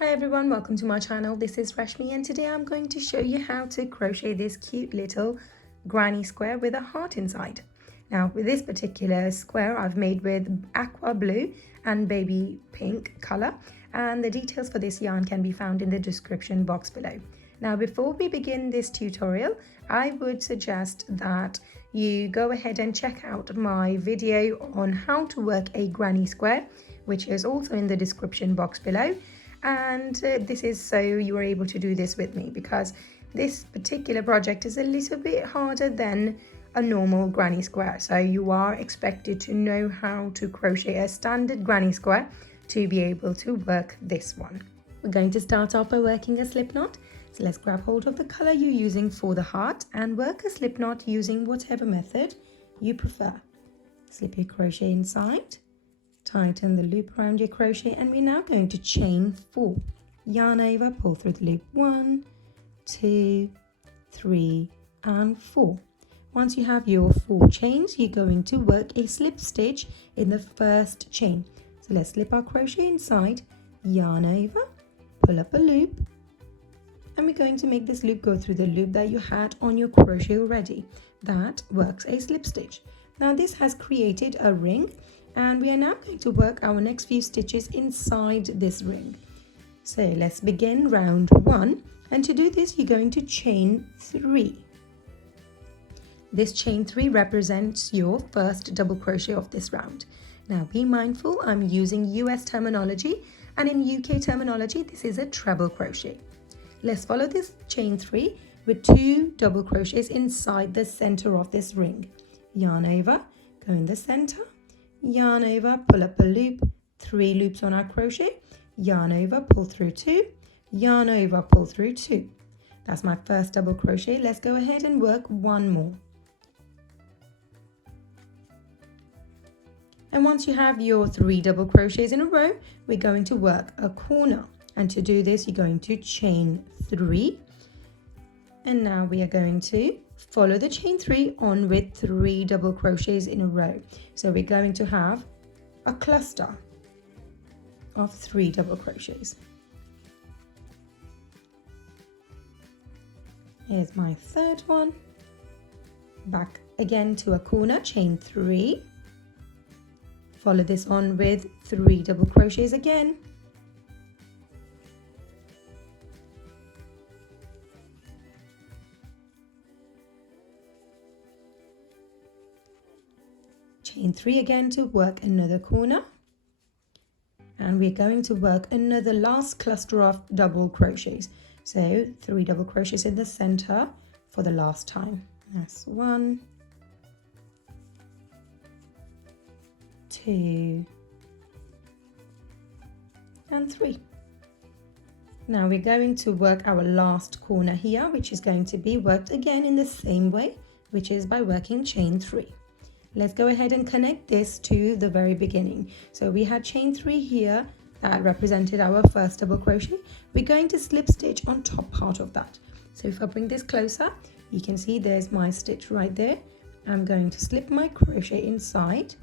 Hi everyone, welcome to my channel. This is Rashmi and today I'm going to show you how to crochet this cute little granny square with a heart inside. Now with this particular square I've made with aqua blue and baby pink color, and the details for this yarn can be found in the description box below. Now before we begin this tutorial, I would suggest that you go ahead and check out my video on how to work a granny square, which is also in the description box below. And this is so you are able to do this with me, because this particular project is a little bit harder than a normal granny square. So you are expected to know how to crochet a standard granny square to be able to work this one. We're going to start off by working a slip knot. So let's grab hold of the color you're using for the heart and work a slip knot using whatever method you prefer. Slip your crochet inside. Tighten the loop around your crochet, and we're now going to chain 4. Yarn over, pull through the loop 1, 2, 3 and 4. Once you have your 4 chains, you're going to work a slip stitch in the first chain. So let's slip our crochet inside, yarn over, pull up a loop, and we're going to make this loop go through the loop that you had on your crochet already. That works a slip stitch. Now this has created a ring, and we are now going to work our next few stitches inside this ring. So let's begin round 1, and to do this you're going to chain 3. This chain 3 represents your first double crochet of this round. Now be mindful, I'm using US terminology, and in UK terminology this is a treble crochet. Let's follow this chain 3 with 2 double crochets inside the center of this ring. Yarn over, go in the center, yarn over, pull up a loop, 3 loops on our crochet, yarn over, pull through 2, yarn over, pull through 2. That's my first double crochet. Let's go ahead and work 1 more. And once you have your 3 double crochets in a row, we're going to work a corner. And to do this, you're going to chain 3. And now we are going to follow the chain 3 on with 3 double crochets in a row. So we're going to have a cluster of 3 double crochets. Here's my third one. Back again to a corner, chain 3. Follow this on with 3 double crochets again. Chain 3 again to work another corner, and we're going to work another last cluster of double crochets. So 3 double crochets in the center for the last time. That's 1, 2 and 3. Now we're going to work our last corner here, which is going to be worked again in the same way, which is by working chain 3. Let's go ahead and connect this to the very beginning. So we had chain 3 here that represented our first double crochet. We're going to slip stitch on top part of that. So if I bring this closer, you can see there's my stitch right there. I'm going to slip my crochet inside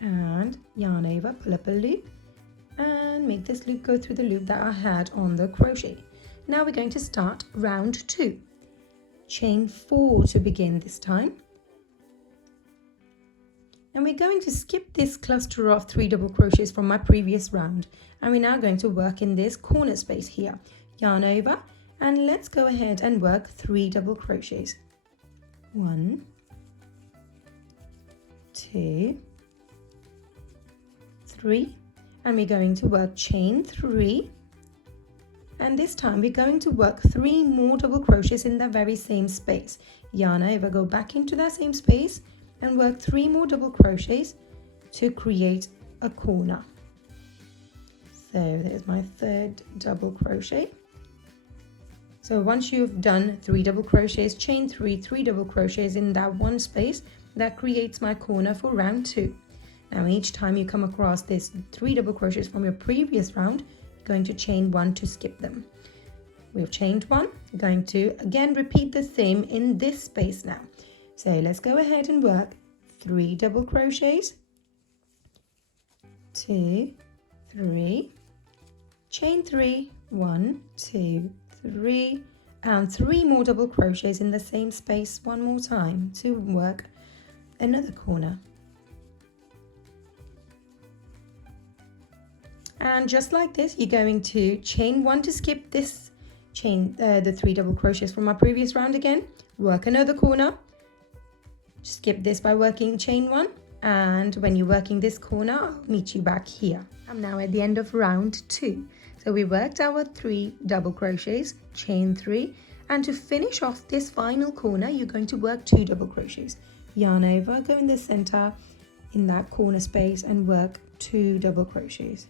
and yarn over, pull up a loop, and make this loop go through the loop that I had on the crochet. Now we're going to start round 2. Chain 4 to begin this time. And we're going to skip this cluster of 3 double crochets from my previous round, and we're now going to work in this corner space here. Yarn over, and let's go ahead and work 3 double crochets. 1, 2, 3, and we're going to work chain 3, and this time we're going to work 3 more double crochets in the very same space. Yarn over, go back into that same space and work 3 more double crochets to create a corner. So there's my third double crochet. So once you've done 3 double crochets, chain 3 double crochets in that one space, that creates my corner for round 2. Now each time you come across this 3 double crochets from your previous round, you're going to chain 1 to skip them. We've chained 1, we're going to again repeat the same in this space now. So let's go ahead and work 3 double crochets, 2, 3, chain 3, 1, 2, 3, and 3 more double crochets in the same space one more time to work another corner. And just like this, you're going to chain 1 to skip this chain, the 3 double crochets from our previous round again, work another corner, skip this by working chain 1, and when you're working this corner, I'll meet you back here. I'm now at the end of round 2. So we worked our 3 double crochets, chain 3, and to finish off this final corner, you're going to work 2 double crochets. Yarn over, go in the center in that corner space and work 2 double crochets.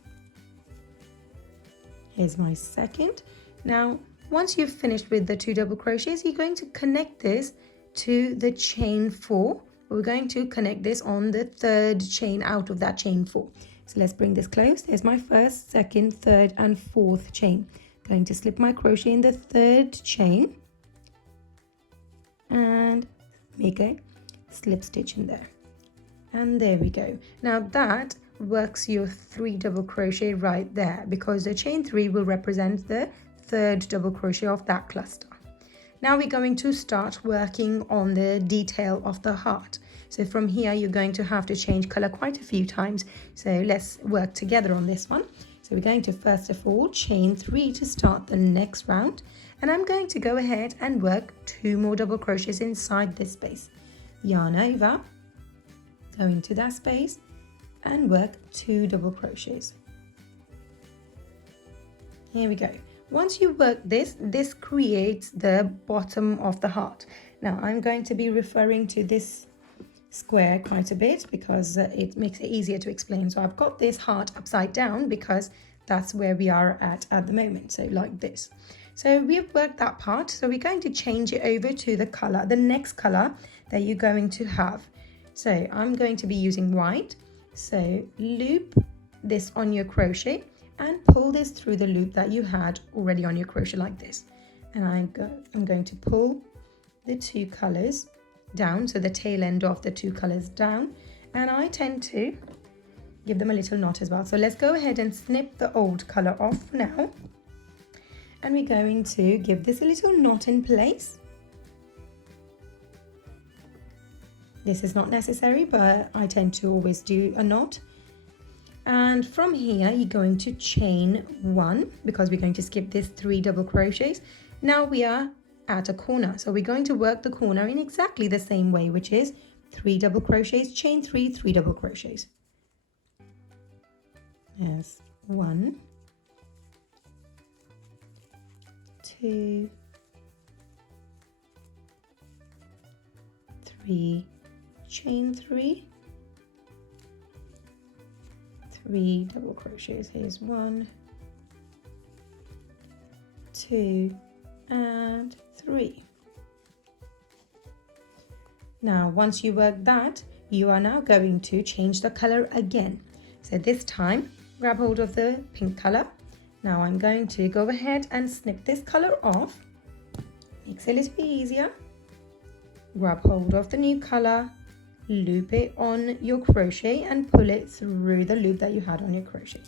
Here's my second. Now, once you've finished with the 2 double crochets, you're going to connect this to the chain 4. We're going to connect this on the 3rd chain out of that chain 4. So let's bring this close. There's my 1st, 2nd, 3rd, and 4th chain. Going to slip my crochet in the 3rd chain and make a slip stitch in there. And there we go. Now that works your 3 double crochet right there, because the chain 3 will represent the 3rd double crochet of that cluster. Now we're going to start working on the detail of the heart. So from here you're going to have to change color quite a few times, so let's work together on this one. So we're going to first of all chain 3 to start the next round, and I'm going to go ahead and work 2 more double crochets inside this space. Yarn over, go into that space and work 2 double crochets. Here we go. Once you work this, this creates the bottom of the heart. Now I'm going to be referring to this square quite a bit because it makes it easier to explain. So I've got this heart upside down because that's where we are at the moment. So like this. So we've worked that part. So we're going to change it over to the color, the next color that you're going to have. So I'm going to be using white. So loop this on your crochet and pull this through the loop that you had already on your crochet like this. And I'm going to pull the 2 colors down, so the tail end of the 2 colors down, and I tend to give them a little knot as well. So let's go ahead and snip the old color off now, and we're going to give this a little knot in place. This is not necessary, but I tend to always do a knot. And from here, you're going to chain 1 because we're going to skip this 3 double crochets. Now we are at a corner, so we're going to work the corner in exactly the same way, which is 3 double crochets, chain 3, 3 double crochets. Yes, 1, 2, 3, chain 3, 3 double crochets. Here's 1, 2, and 3. Now once you work that, you are now going to change the color again. So this time grab hold of the pink color. Now I'm going to go ahead and snip this color off. Makes it a little bit easier. Grab hold of the new color, loop it on your crochet and pull it through the loop that you had on your crochet.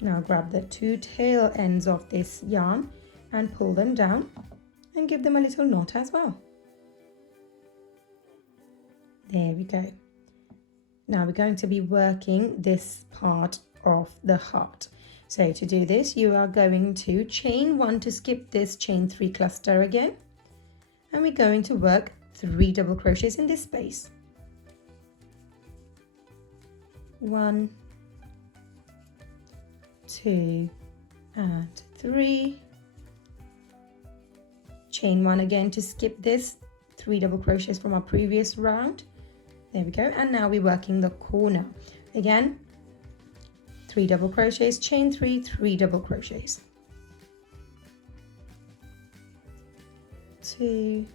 Now grab the 2 tail ends of this yarn and pull them down and give them a little knot as well. There we go. Now we're going to be working this part of the heart. So to do this, you are going to chain 1 to skip this chain 3 cluster again, and we're going to work 3 double crochets in this space. 1, 2, and 3. Chain 1 again to skip this 3 double crochets from our previous round. There we go. And now we're working the corner. Again, 3 double crochets, chain 3, 3 double crochets. 2,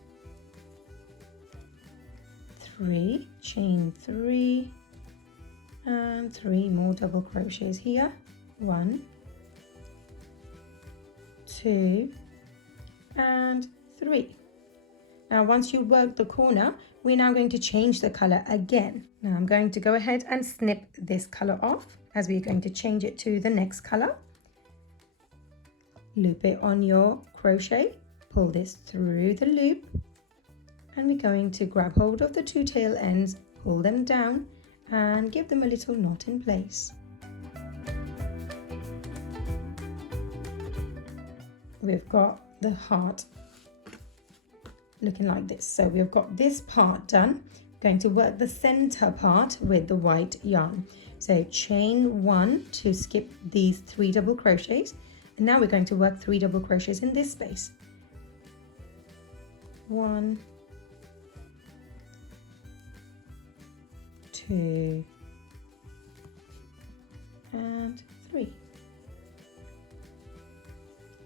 3, chain 3, and 3 more double crochets here. 1, 2, and 3. Now once you work the corner, we're now going to change the color again. Now I'm going to go ahead and snip this color off as we're going to change it to the next color. loop it on your crochet, pull this through the loop, and we're going to grab hold of the two tail ends, pull them down and give them a little knot in place. We've got the heart looking like this. So we've got this part done. We're going to work the center part with the white yarn. So chain 1 to skip these 3 double crochets, and now we're going to work 3 double crochets in this space. 1, 2 and 3.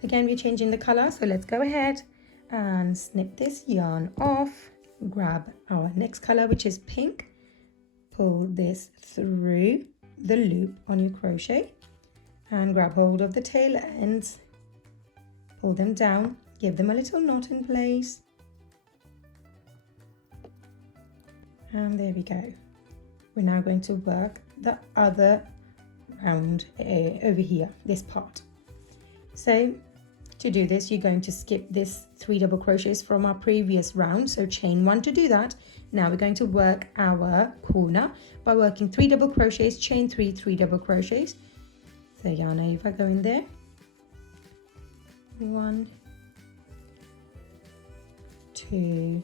Again, we're changing the color, so let's go ahead and snip this yarn off, grab our next color, which is pink, pull this through the loop on your crochet and grab hold of the tail ends, pull them down, give them a little knot in place, and there we go. We're now going to work the other round over here, this part. So to do this, you're going to skip this 3 double crochets from our previous round, so chain 1 to do that. Now we're going to work our corner by working 3 double crochets, chain 3, 3 double crochets. So yarn over, go in there, 1, 2,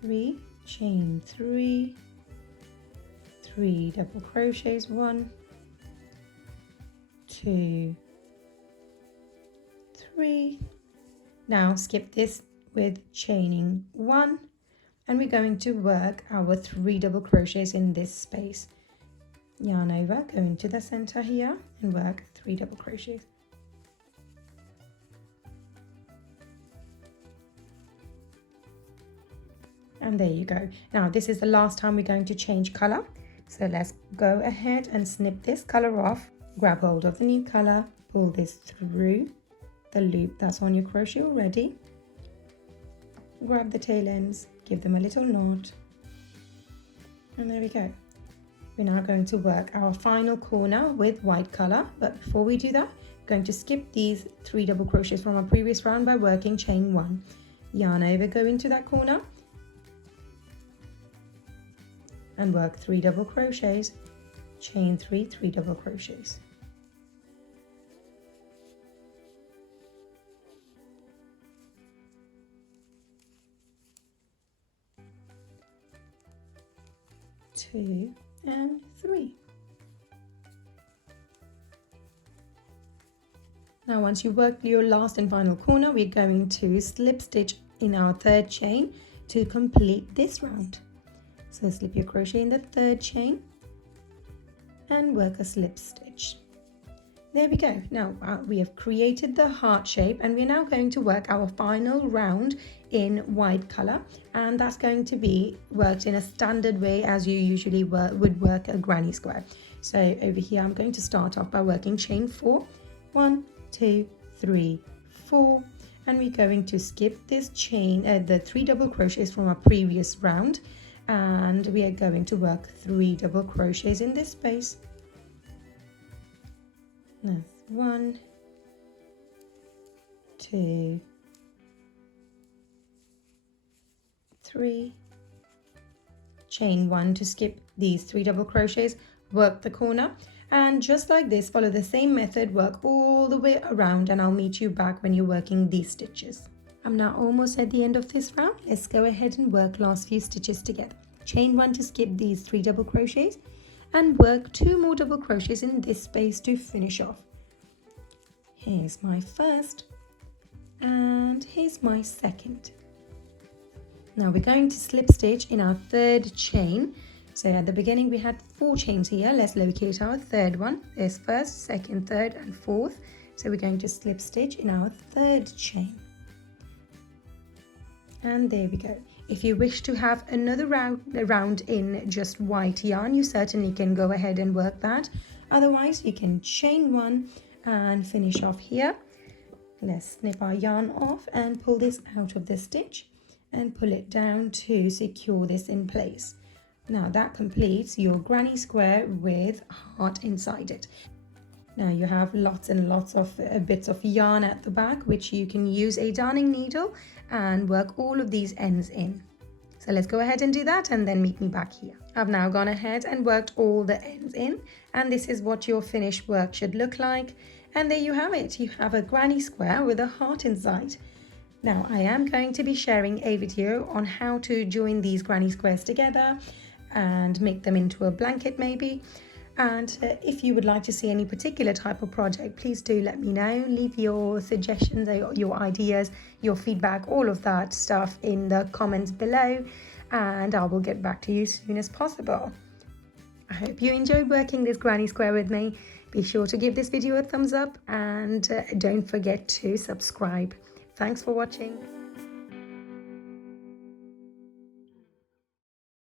3, chain 3, 3 double crochets, 1, 2, 3. Now skip this with chaining 1, and we're going to work our 3 double crochets in this space. Yarn over, go into the center here and work 3 double crochets. And there you go. Now this is the last time we're going to change color, so let's go ahead and snip this color off, grab hold of the new color, pull this through the loop that's on your crochet already, grab the tail ends, give them a little knot, and there we go. We're now going to work our final corner with white color, but before we do that, we're going to skip these 3 double crochets from our previous round by working chain 1. Yarn over, go into that corner and work 3 double crochets, chain 3, 3 double crochets. Two and 3. Now once you work your last and final corner, we're going to slip stitch in our 3rd chain to complete this round. So slip your crochet in the 3rd chain and work a slip stitch. There we go. Now we have created the heart shape, and we're now going to work our final round in white color, and that's going to be worked in a standard way as you usually would work a granny square. So over here I'm going to start off by working chain 4, 1, 2, 3, 4, and we're going to skip this chain, the 3 double crochets from our previous round, and we are going to work 3 double crochets in this space. That's 1, 2, 3, chain 1 to skip these 3 double crochets, work the corner, and just like this, follow the same method, work all the way around, and I'll meet you back when you're working these stitches. I'm now almost at the end of this round. Let's go ahead and work last few stitches together. Chain 1 to skip these 3 double crochets and work 2 more double crochets in this space to finish off. Here's my first and here's my second. Now we're going to slip stitch in our 3rd chain. So at the beginning we had 4 chains here. Let's locate our 3rd one. There's 1st, 2nd, 3rd and 4th. So we're going to slip stitch in our 3rd chain. And there we go. If you wish to have another round in just white yarn, you certainly can go ahead and work that. Otherwise, you can chain 1 and finish off here. Let's snip our yarn off and pull this out of the stitch and pull it down to secure this in place. Now that completes your granny square with heart inside it. Now you have lots and lots of bits of yarn at the back, which you can use a darning needle and work all of these ends in. So let's go ahead and do that and then meet me back here. I've now gone ahead and worked all the ends in, and this is what your finished work should look like. And there you have it. You have a granny square with a heart inside. Now I am going to be sharing a video on how to join these granny squares together and make them into a blanket maybe. And if you would like to see any particular type of project, please do let me know. Leave your suggestions, your ideas, your feedback, all of that stuff in the comments below, and I will get back to you as soon as possible. I hope you enjoyed working this granny square with me. Be sure to give this video a thumbs up and don't forget to subscribe. Thanks for watching.